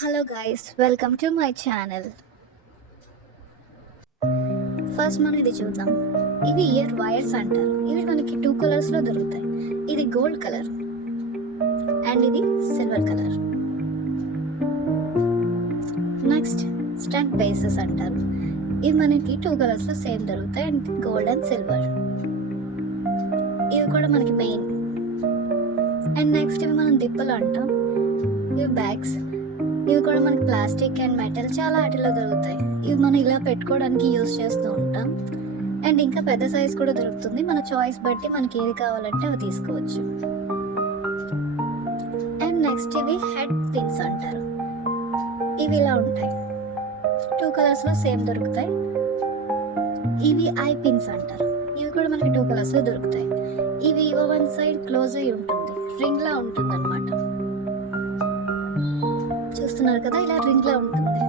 Hello guys, welcome to my channel. First మనం ఇది చూద్దాం. ఇవి ఇయర్ వైర్స్ అంటారు. ఇవి మనకి 2 కలర్స్లో దొరుకుతాయి. ఇది గోల్డ్ కలర్ అండ్ ఇది silver colour. Next stud bases అంటారు. ఇవి మనకి 2 కలర్స్లో సేమ్ దొరుకుతాయి అండ్ గోల్డ్ అండ్ సిల్వర్. ఇవి కూడా మనకి మెయిన్. అండ్ నెక్స్ట్ ఇవి మనం దిప్పలు అంటాం. ఇవి బ్యాగ్స్. ఇవి కూడా మనకి ప్లాస్టిక్ అండ్ మెటల్ చాలా వాటిలో దొరుకుతాయి. ఇవి మనం ఇలా పెట్టుకోవడానికి యూస్ చేస్తూ ఉంటాం. అండ్ ఇంకా పెద్ద సైజ్ కూడా దొరుకుతుంది. మన చాయిస్ బట్టి మనకి ఏది కావాలంటే అవి తీసుకోవచ్చు. అండ్ నెక్స్ట్ ఇవి హెడ్ పిన్స్ అంటారు. ఇవి ఇలా ఉంటాయి. 2 కలర్స్లో సేమ్ దొరుకుతాయి. ఇవి ఐ పిన్స్ అంటారు. ఇవి కూడా మనకి 2 కలర్స్లో దొరుకుతాయి. ఇవి వన్ సైడ్ క్లోజ్ అయి ఉంటుంది, రింగ్ లా ఉంటుంది అనమాట. చూస్తున్నారు కదా, ఇలా రింగ్ లా ఉంటుంది.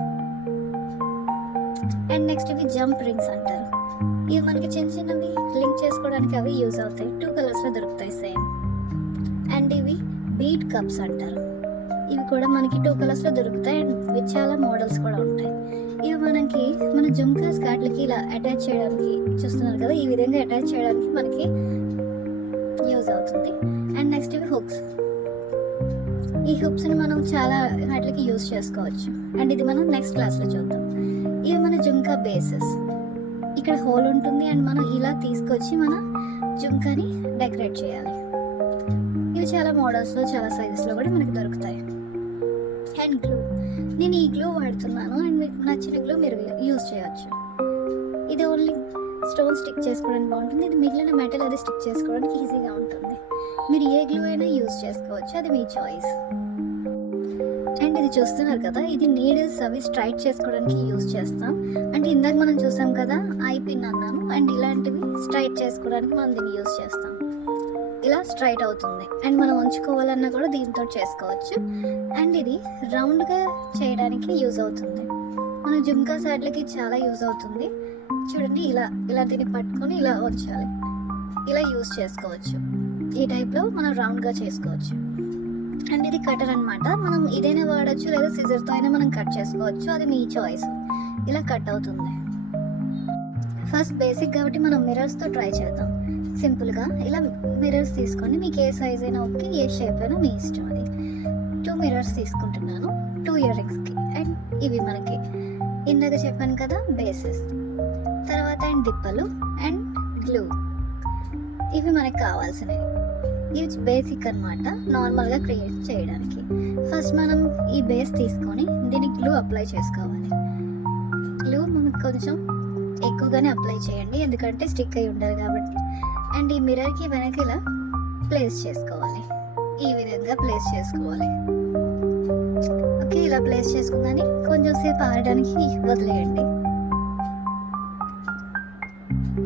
అండ్ నెక్స్ట్ ఇవి జంప్ రింగ్స్ అంటారు. ఇవి మనకి చిన్న చిన్నవి లింక్ చేసుకోవడానికి అవి యూజ్ అవుతాయి. 2 కలర్స్లో దొరుకుతాయి సేమ్. అండ్ ఇవి బీడ్ కప్స్ అంటారు. ఇవి కూడా మనకి 2 కలర్స్లో దొరుకుతాయి. అండ్ ఇవి చాలా మోడల్స్ కూడా ఉంటాయి. ఇవి మనకి మన జుమ్కాస్ కాట్లకి ఇలా అటాచ్ చేయడానికి, చూస్తున్నారు కదా, ఈ విధంగా అటాచ్ చేయడానికి మనకి యూజ్ అవుతుంది. అండ్ నెక్స్ట్ ఇవి హుక్స్. ఈ హుక్స్ని మనం చాలా వాటికి యూజ్ చేసుకోవచ్చు. అండ్ ఇది మనం నెక్స్ట్ క్లాస్లో చూద్దాం. ఇవి మన జుంకా బేసెస్. ఇక్కడ హోల్ ఉంటుంది అండ్ మనం ఇలా తీసుకొచ్చి మన జుంకాని డెకరేట్ చేయాలి. ఇవి చాలా మోడల్స్లో, చాలా సైజెస్లో కూడా మనకి దొరుకుతాయి. And glue. నేను ఈ గ్లూ వాడుతున్నాను అండ్ మీకు నచ్చిన గ్లూ మీరు యూజ్ చేయవచ్చు. ఇది ఓన్లీ స్టోన్ స్టిక్ చేసుకోవడానికి బాగుంటుంది. ఇది మిగిలిన మెటల్ అది స్టిక్ చేసుకోవడానికి ఈజీగా ఉంటుంది. మీరు ఏ గ్లూ అయినా యూజ్ చేసుకోవచ్చు, అది మీ చాయిస్. అండ్ ఇది చూస్తున్నారు కదా, ఇది నీడిల్స్ అవి స్ట్రైట్ చేసుకోవడానికి యూజ్ చేస్తాం. అంటే ఇందాక మనం చూసాం కదా, ఐ పిన్ అన్నాను. అండ్ ఇలాంటివి స్ట్రైట్ చేసుకోవడానికి మనం దీన్ని యూజ్ చేస్తాం. ఇలా స్ట్రైట్ అవుతుంది. అండ్ మనం ఉంచుకోవాలన్నా కూడా దీంతో చేసుకోవచ్చు. అండ్ ఇది రౌండ్గా చేయడానికి యూజ్ అవుతుంది. మన జుమ్కా సైడ్లకి చాలా యూజ్ అవుతుంది. చూడండి, ఇలా దీన్ని పట్టుకొని ఇలా ఉంచాలి. ఇలా యూజ్ చేసుకోవచ్చు. ఈ టైప్లో మనం రౌండ్గా చేసుకోవచ్చు. అండ్ ఇది కటర్ అనమాట. మనం ఇదైనా వాడచ్చు, లేదా సిజర్తో అయినా మనం కట్ చేసుకోవచ్చు, అది మీ చాయిస్. ఇలా కట్ అవుతుంది. ఫస్ట్ బేసిక్ కాబట్టి మనం మిర్రర్స్తో ట్రై చేద్దాం. సింపుల్గా ఇలా మిర్రర్స్ తీసుకోండి. మీకు ఏ సైజ్ అయినా ఓకే, ఏ షేప్ అయినా మీ ఇష్టం. అది 2 మిర్రర్స్ తీసుకుంటున్నాను 2 ఇయర్ రింగ్స్కి. అండ్ ఇవి మనకి ఇందాక చెప్పాను కదా బేసెస్. తర్వాత అండ్ దిప్పలు అండ్ గ్లూ. ఇవి మనకి కావాల్సినవి. ఇవి బేసిక్ అనమాట, నార్మల్గా క్రియేట్ చేయడానికి. ఫస్ట్ మనం ఈ బేస్ తీసుకొని దీనికి గ్లూ అప్లై చేసుకోవాలి. గ్లూ మనకు కొంచెం ఎక్కువగానే అప్లై చేయండి, ఎందుకంటే స్టిక్ అయి ఉండదు కాబట్టి. అండ్ ఈ మిర్రర్కి వెనక ఇలా ప్లేస్ చేసుకోవాలి. ఈ విధంగా ప్లేస్ చేసుకోవాలి. ఓకే, ఇలా ప్లేస్ చేసుకుందని కొంచెం సేపు ఆడడానికి వదిలేయండి.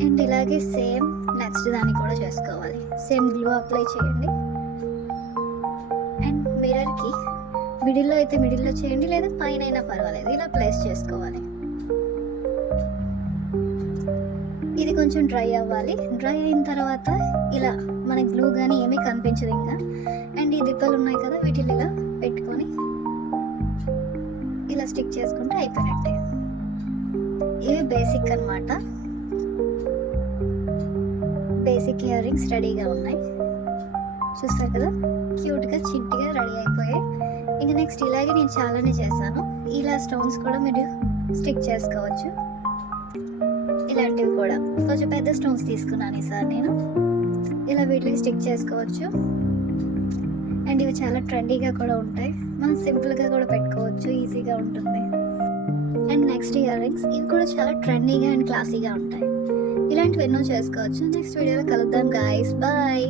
అండ్ ఇలాగే సేమ్ నెక్స్ట్ దాన్ని కూడా చేసుకోవాలి. సేమ్ గ్లూ అప్లై చేయండి. అండ్ మిర్రర్కి మిడిల్లో అయితే మిడిల్లో చేయండి, లేదా పైన అయినా పర్వాలేదు. ఇలా ప్లేస్ చేసుకోవాలి. ఇది కొంచెం డ్రై అవ్వాలి. డ్రై అయిన తర్వాత ఇలా మన గ్లూ కానీ ఏమీ కనిపించదు ఇంకా. అండ్ ఈ దిప్పలు ఉన్నాయి కదా, వీటిని ఇలా పెట్టుకొని ఇలా స్టిక్ చేసుకుంటే అయిపోయినట్టే. ఇవి బేసిక్ అన్నమాట. బేసిక్ ఇయర్ రింగ్స్ రెడీగా ఉన్నాయి. చూస్తారు కదా, క్యూట్గా చిట్టిగా రెడీ అయిపోయాయి. ఇంకా నెక్స్ట్ ఇలాగే నేను చాలానే చేశాను. ఇలా స్టోన్స్ కూడా మీరు స్టిక్ చేసుకోవచ్చు. ఇలాంటివి కూడా కొంచెం పెద్ద స్టోన్స్ తీసుకున్నాను ఈసారి నేను. ఇలా వీటికి స్టిక్ చేసుకోవచ్చు. అండ్ ఇవి చాలా ట్రెండీగా కూడా ఉంటాయి. మనం సింపుల్గా కూడా పెట్టుకోవచ్చు, ఈజీగా ఉంటుంది. And next ear rings. ఇవి కూడా చాలా ట్రెండీగా అండ్ క్లాసీగా ఉంటాయి. ఇలాంటివి ఎన్నో చేసుకోవచ్చు. నెక్స్ట్ వీడియోలో కలుద్దాం గాయ్స్, బాయ్.